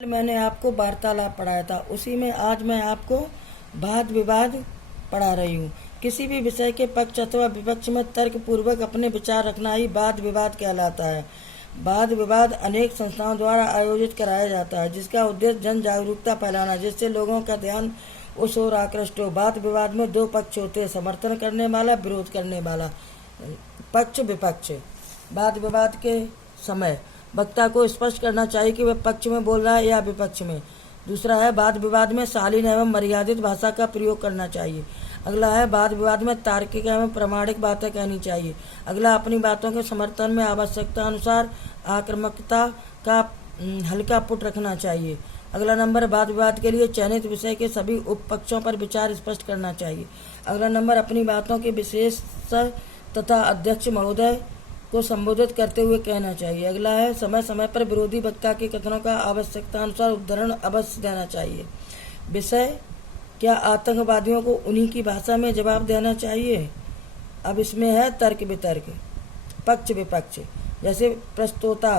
मैंने आपको वार्तालाप पढ़ाया था, उसी में आज मैं आपको वाद विवाद पढ़ा रही हूँ। किसी भी विषय के पक्ष अथवा विपक्ष में तर्क पूर्वक अपने विचार रखना ही वाद विवाद कहलाता है। वाद विवाद अनेक संस्थाओं द्वारा आयोजित कराया जाता है, जिसका उद्देश्य जन जागरूकता फैलाना, जिससे लोगों का ध्यान उस ओर आकृष्ट हो। वाद विवाद में दो पक्ष होते हैं, समर्थन करने वाला, विरोध करने वाला, पक्ष विपक्ष। वाद विवाद के समय वक्ता को स्पष्ट करना चाहिए कि वह पक्ष में बोल रहा है या विपक्ष में। दूसरा है, वाद विवाद में शालीन एवं मर्यादित भाषा का प्रयोग करना चाहिए। अगला है, वाद विवाद में तार्किक एवं प्रामाणिक बातें कहनी चाहिए। अगला, अपनी बातों के समर्थन में आवश्यकता अनुसार आक्रामकता का हल्का पुट रखना चाहिए। अगला नंबर, वाद विवाद के लिए चयनित विषय के सभी उपपक्षों पर विचार स्पष्ट करना चाहिए। अगला नंबर, अपनी बातों के विशेष तथा अध्यक्ष महोदय को संबोधित करते हुए कहना चाहिए। अगला है, समय समय पर विरोधी वक्ता के कथनों का आवश्यकता अनुसार उद्धरण अवश्य देना चाहिए। विषय, क्या आतंकवादियों को उन्हीं की भाषा में जवाब देना चाहिए? अब इसमें है तर्क वितर्क, पक्ष विपक्ष। जैसे प्रस्तोता,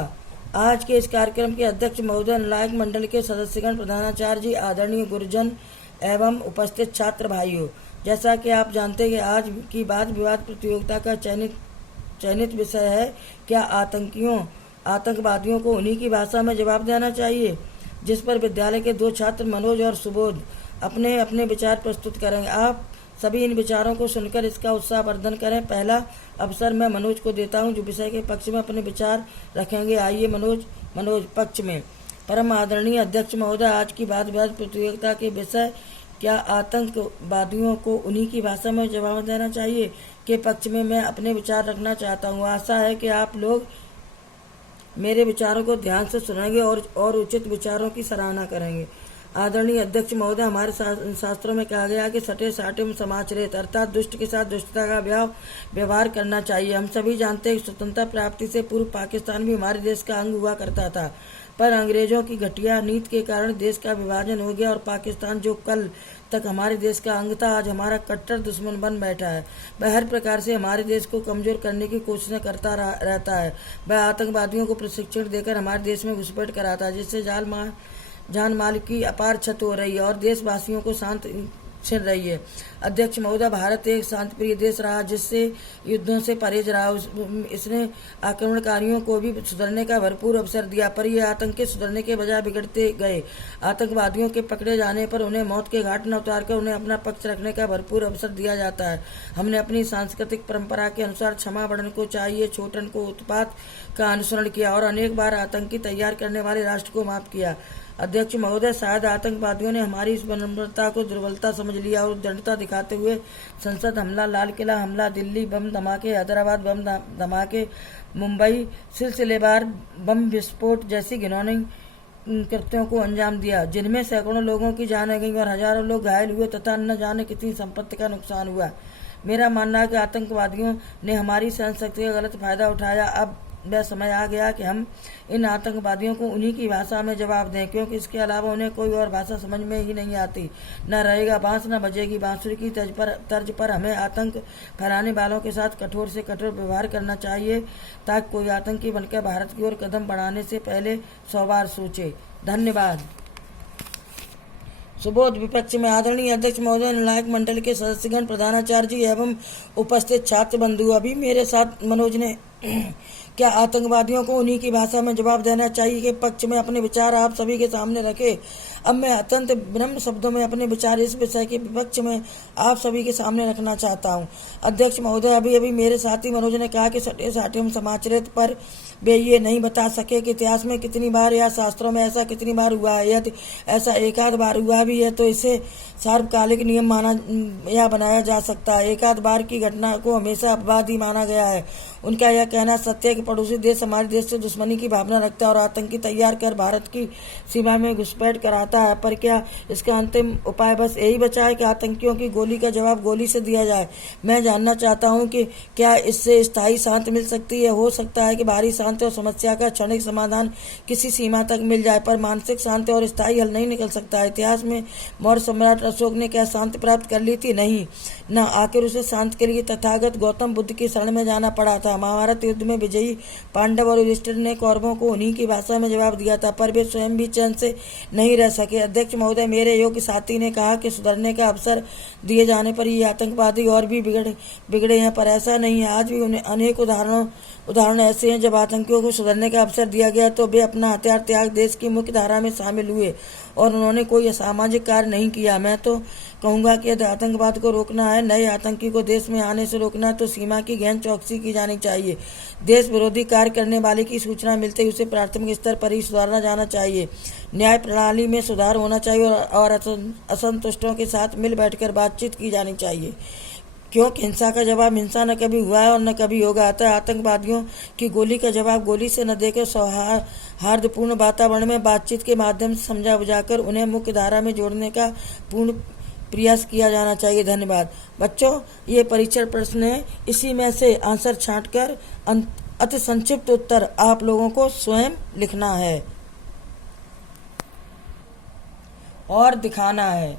आज के इस कार्यक्रम के अध्यक्ष महोदय, निर्णायक मंडल के सदस्यगण, प्रधानाचार्य जी, आदरणीय गुरुजन एवं उपस्थित छात्र भाइयों, जैसा कि आप जानते हैं कि आज की वाद विवाद प्रतियोगिता का चयनित विषय है, क्या आतंकवादियों को उन्हीं की भाषा में जवाब देना चाहिए, जिस पर विद्यालय के दो छात्र मनोज और सुबोध अपने अपने विचार प्रस्तुत करेंगे। आप सभी इन विचारों को सुनकर इसका उत्साहवर्धन करें। पहला अवसर मैं मनोज को देता हूं, जो विषय के पक्ष में अपने विचार रखेंगे। आइए मनोज पक्ष में। परम आदरणीय अध्यक्ष महोदय, आज की वाद विवाद प्रतियोगिता के विषय, क्या आतंकवादियों को उन्हीं की भाषा में जवाब देना चाहिए, के पक्ष में मैं अपने विचार रखना चाहता हूँ। आशा है कि आप लोग मेरे विचारों को ध्यान से सुनेंगे और उचित विचारों की सराहना करेंगे। आदरणीय अध्यक्ष महोदय, हमारे शास्त्रों में कहा गया कि सटे साटे समाचरित, अर्थात दुष्ट के साथ दुष्टता का व्यवहार करना चाहिए। हम सभी जानते हैं कि स्वतंत्रता प्राप्ति से पूर्व पाकिस्तान भी हमारे देश का अंग हुआ करता था, पर अंग्रेजों की घटिया नीति के कारण देश का विभाजन हो गया और पाकिस्तान, जो कल तक हमारे देश का अंग था, आज हमारा कट्टर दुश्मन बन बैठा है। वह हर प्रकार से हमारे देश को कमजोर करने की कोशिशें करता रहता है। वह आतंकवादियों को प्रशिक्षण देकर हमारे देश में घुसपैठ कराता है, जिससे जान माल की अपार क्षति हो रही है और देशवासियों को शांत छिन रही है। अध्यक्ष महोदय, भारत एक शांतिप्रिय देश रहा, जिससे युद्धों से परहेज रहा। इसने आक्रमणकारियों को भी सुधरने का भरपूर अवसर दिया, पर ये आतंकी सुधरने के बजाय बिगड़ते गए। आतंकवादियों के पकड़े जाने पर उन्हें मौत के घाट न उतारकर उन्हें अपना पक्ष रखने का भरपूर अवसर दिया जाता है। हमने अपनी सांस्कृतिक परंपरा के अनुसार क्षमा बढ़न को चाहिए, छोटन को उत्पात का अनुसरण किया और अनेक बार आतंकी तैयार करने वाले राष्ट्र को माफ किया। अध्यक्ष महोदय, शायद आतंकवादियों ने हमारी इस विनम्रता को दुर्बलता समझ लिया और दृढ़ता दिखाते हुए संसद हमला, लाल किला हमला, दिल्ली बम धमाके, हैदराबाद बम धमाके, मुंबई सिलसिलेवार बम विस्फोट जैसी घिनौनी कृत्यों को अंजाम दिया, जिनमें सैकड़ों लोगों की जानें गईं और हजारों लोग घायल हुए तथा न जाने कितनी संपत्ति का नुकसान हुआ। मेरा मानना है कि आतंकवादियों ने हमारी सहनशक्ति का गलत फायदा उठाया। अब वह समय आ गया कि हम इन आतंकवादियों को उन्हीं की भाषा में जवाब दें, क्योंकि इसके अलावा उन्हें कोई और भाषा समझ में ही नहीं आती। न रहेगा बांस, न बजेगी बांसुरी की तर्ज पर हमें आतंक फैलाने वालों के साथ कठोर से कठोर व्यवहार करना चाहिए, ताकि कोई आतंकी बनकर भारत की ओर कदम बढ़ाने से पहले 100 बार सोचे। धन्यवाद। सुबोध विपक्ष में। आदरणीय अध्यक्ष महोदय, निर्णायक मंडल के सदस्यगण, प्रधानाचार्य जी एवं उपस्थित छात्र बंधु, अभी मेरे साथ मनोज ने क्या आतंकवादियों को उन्हीं की भाषा में जवाब देना चाहिए के पक्ष में अपने विचार आप सभी के सामने रखे। अब मैं अत्यंत विनम्र शब्दों में अपने विचार इस विषय के विपक्ष में आप सभी के सामने रखना चाहता हूं। अध्यक्ष महोदय, अभी मेरे साथी मनोज ने कहा कि सटे साटे समाचरित, पर वे ये नहीं बता सके कि इतिहास में कितनी बार या शास्त्रों में ऐसा कितनी बार हुआ है। यदि ऐसा एक आध बार हुआ भी है तो इसे सार्वकालिक नियम माना या बनाया जा सकता है। एक आध बार की घटना को हमेशा अपवाद ही माना गया है। उनका यह कहना सत्य है कि पड़ोसी देश हमारे देश से दुश्मनी की भावना रखता है और आतंकी तैयार कर भारत की सीमा में घुसपैठ कराता है, पर क्या इसका अंतिम उपाय बस यही बचा है कि आतंकियों की गोली का जवाब गोली से दिया जाए? मैं जानना चाहता हूं कि क्या इससे स्थायी शांति मिल सकती है? हो सकता है कि भारी शांति शांति और समस्या का क्षणिक समाधान किसी सीमा तक मिल जाए, पर मानसिक शांति और स्थायी हल नहीं निकल सकता। इतिहास में मौर्य सम्राट अशोक ने क्या शांति प्राप्त कर ली थी? नहीं, न। आखिर उसे शांति के लिए तथागत गौतम बुद्ध की शरण में जाना पड़ा था। महाभारत युद्ध में विजयी पांडव और युधिष्ठिर ने कौरवों को उन्हीं की भाषा में जवाब दिया था, पर वे स्वयं भी चैन से नहीं रह सके। अध्यक्ष महोदय, मेरे योग्य साथी ने कहा कि सुधरने का अवसर दिए जाने पर ये आतंकवादी और भी बिगड़े हैं, पर ऐसा नहीं है। आज भी उन्हें अनेक उदाहरण ऐसे हैं जब आतंकियों को सुधरने का अवसर दिया गया तो वे अपना हथियार त्याग देश की मुख्य धारा में शामिल हुए और उन्होंने कोई असामाजिक कार्य नहीं किया। मैं तो कहूँगा कि यदि आतंकवाद को रोकना है, नए आतंकी को देश में आने से रोकना है, तो सीमा की गहन चौकसी की जानी चाहिए। देश विरोधी कार्य करने वाले की सूचना मिलते ही उसे प्राथमिक स्तर पर ही सुधारना जाना चाहिए। न्याय प्रणाली में सुधार होना चाहिए और असंतुष्टों के साथ मिल बैठकर बातचीत की जानी चाहिए, क्योंकि हिंसा का जवाब हिंसा न कभी हुआ है और न कभी होगा। अतः आतंकवादियों की गोली का जवाब गोली से न देकर सौहार्दपूर्ण वातावरण में बातचीत के माध्यम से समझा बुझाकर उन्हें मुख्य धारा में जोड़ने का पूर्ण प्रयास किया जाना चाहिए। धन्यवाद। बच्चों, ये परीक्षण प्रश्न है, इसी में से आंसर छांटकर अति संक्षिप्त उत्तर आप लोगों को स्वयं लिखना है और दिखाना है।